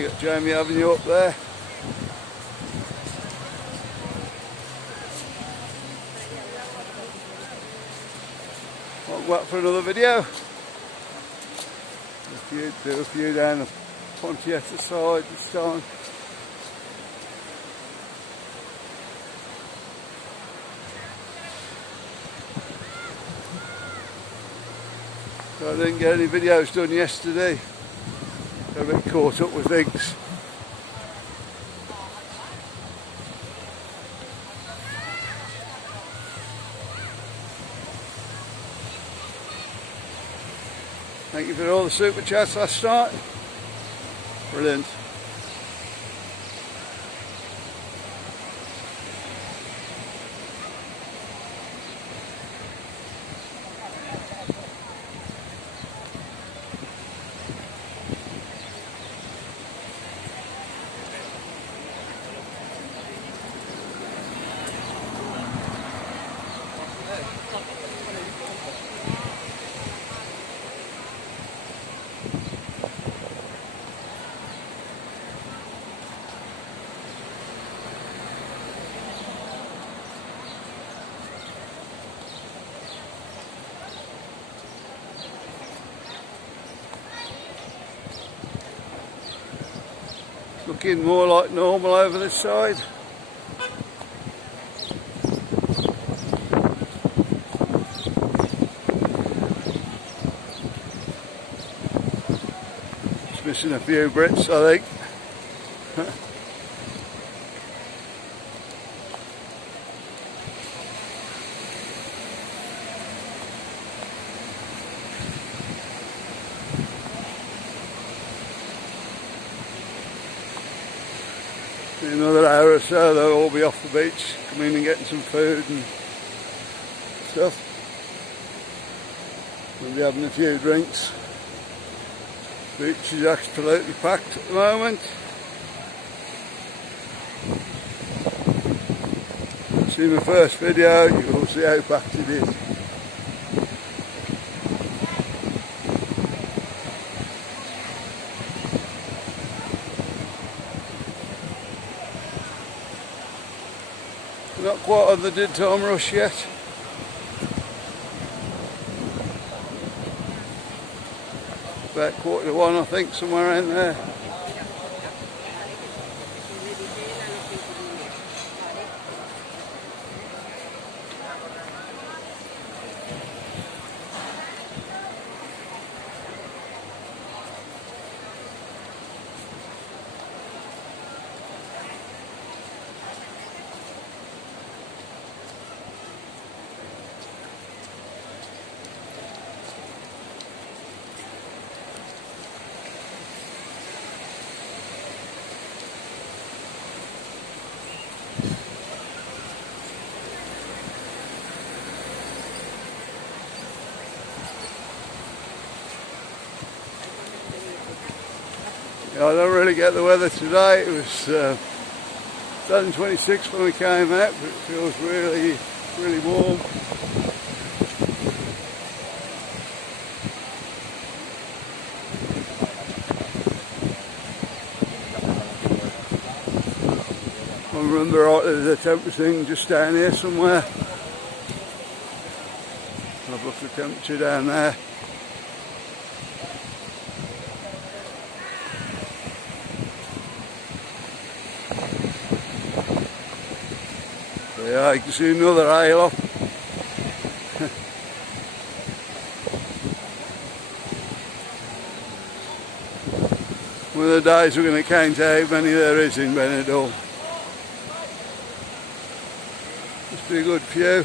You got Jamie Avenue up there. I'll go out for another video. Do a few down the Pontietta side this time. So I didn't get any videos done yesterday. Got a bit caught up with things. Thank you for all the super chats last night. Brilliant. Looking more like normal over this side. Just missing a few Brits, I think. In another hour or so they'll all be off the beach, coming and getting some food and stuff. We'll be having a few drinks. The beach is absolutely packed at the moment. See my first video, you will see how packed it is. Not quite on the dead time rush yet. About 1:45 I think, somewhere around there. Yeah, I don't really get the weather today. It was 26 when we came out, but it feels really, really warm. I remember right, there's a temperature thing just down here somewhere. I've looked at the temperature down there. Yeah, you can see another hail off. One of the days we're going to count how many there is in Benidorm. Must be a good few.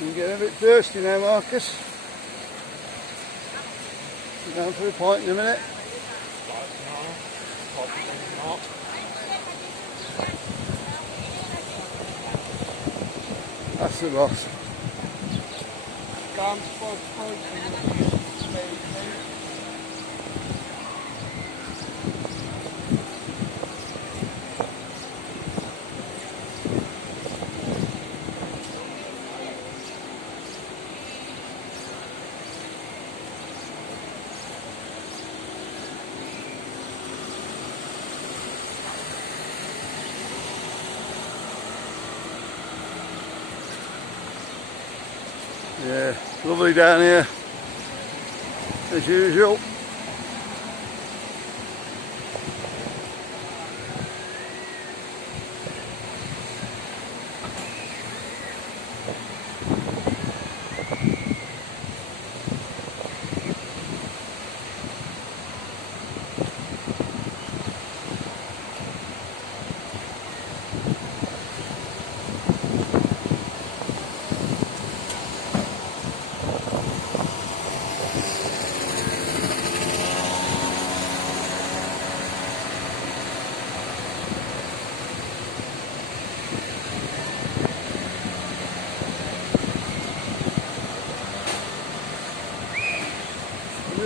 I'm getting a bit thirsty now, Marcus. We're going for a pint in a minute. That's the boss. Lovely down here, as usual.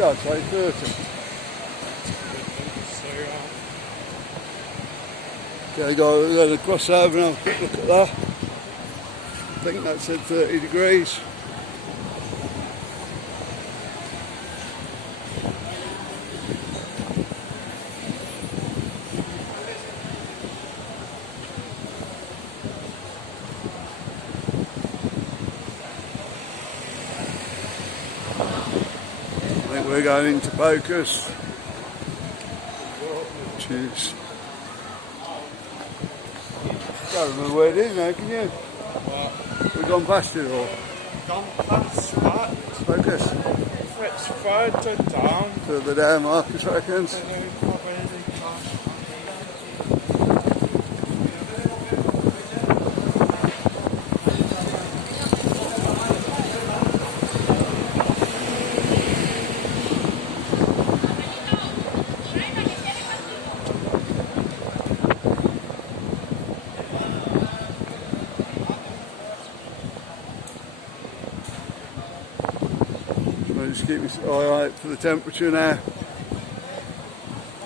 I'd say 30. Okay, we're going to cross over and have a quick look at that. I think that said 30 degrees. I think we're going into focus, which is, I can't remember where it is now, can you? What? We've gone past it all. Gone past what? Focus. It's further down. Further down, Marcus reckons. Just keep my eye out for the temperature now.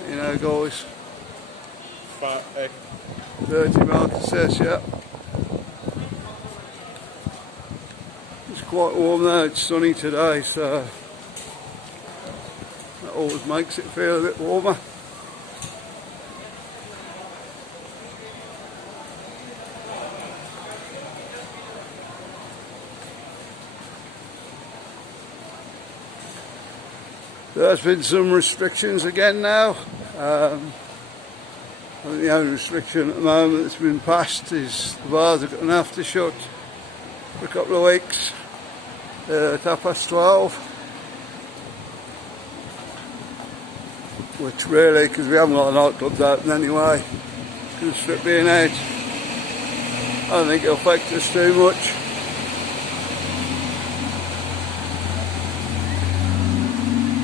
You know, guys. 30 Marcus says, yeah. It's quite warm now, it's sunny today, so that always makes it feel a bit warmer. There's been some restrictions again now. I think the only restriction at the moment that's been passed is the bars are going to have to shut for a couple of weeks at 12:30. Which really, because we haven't got the nightclubs open anyway, because of strip being out, I don't think it'll affect us too much.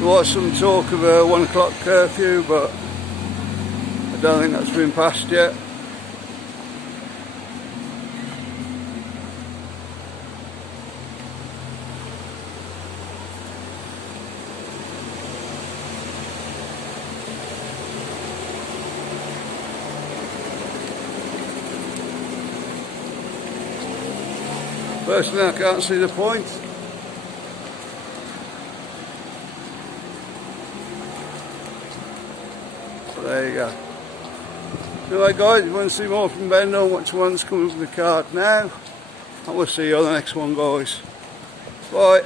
There was some talk of a 1 o'clock curfew, but I don't think that's been passed yet. Personally, I can't see the point. There you go. Anyway guys, if you want to see more from Benidorm, watch one's coming from the card now. And we'll see you on the next one guys. Bye.